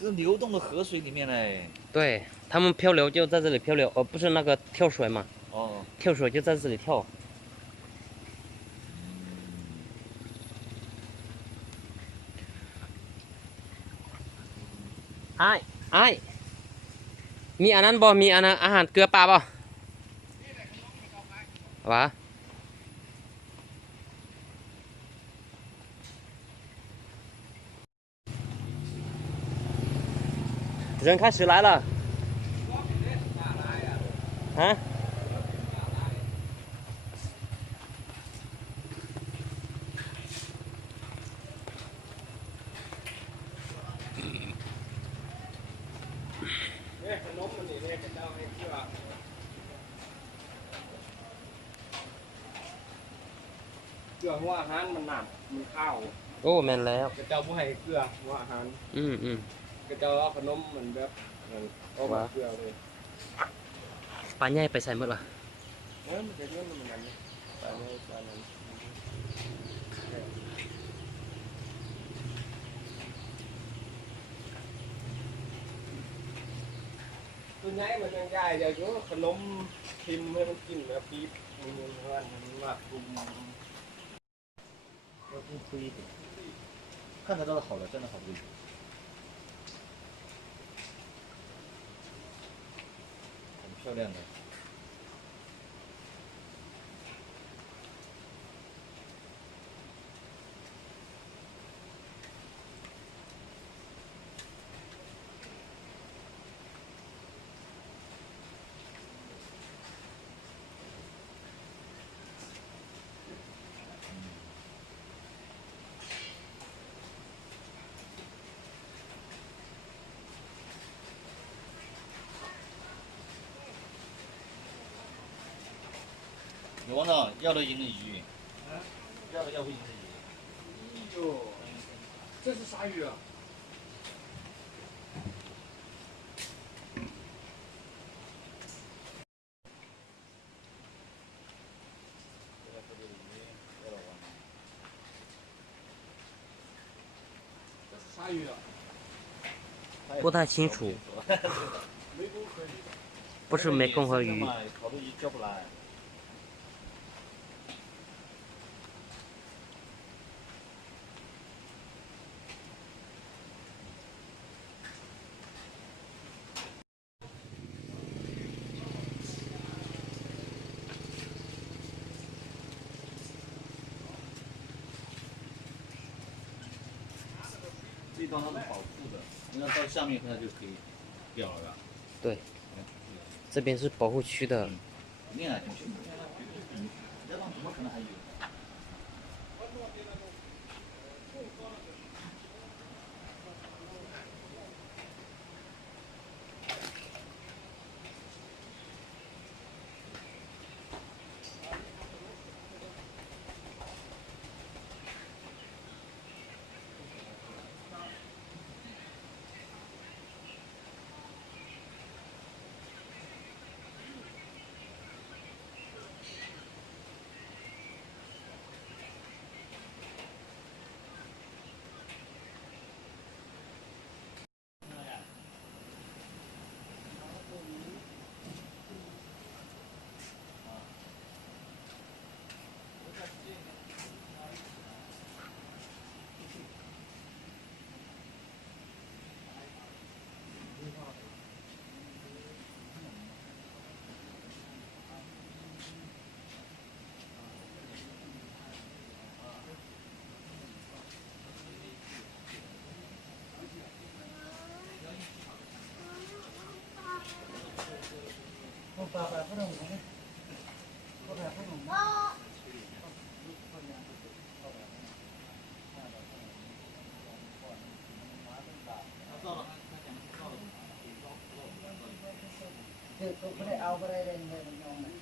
这是流动的河水里面嘞。对，他们漂流就在这里漂流，不是那个跳水嘛？哦，跳水就在这里跳。ไอ้มีอันนั้นบ่มีอันนั้นอาหารเกลือปลาบ่วะ人开始来了。啊？เกลือหัวอาหารมันหนักมันข้าว โอ้แม่นแล้ว กระเจ้าผู้ให้เกลือหัวอาหาร อืม กระเจ้าเอาขนมเหมือนแบบเอามาเกลือเลย ปลาใหญ่ไปใส่หมดวะ มันจะเรื่องมันเหมือนกันปลาเนี่ยปลานั้นตัวใหญ่มันยังใหญ่เดี๋ยวอยู่ขนมทิมให้มันกินแบบปี๊บมันเพื่อนมันว่ากลุ่ม 要不推一点，看得到的好了，真的好贵。很漂亮的。有王导要的银鲤鱼，要不银鲤鱼？哎呦，这是啥鱼啊？这是啥鱼啊？不太清楚，不是湄公河鱼。好多鱼叫不来。这一端它是保护的，你要到下面它就可以掉了。对，这边是保护区的。另外进去，这帮怎么可能还有？ คือก็ไม่ได้เอาไปได้เลยน้องนะ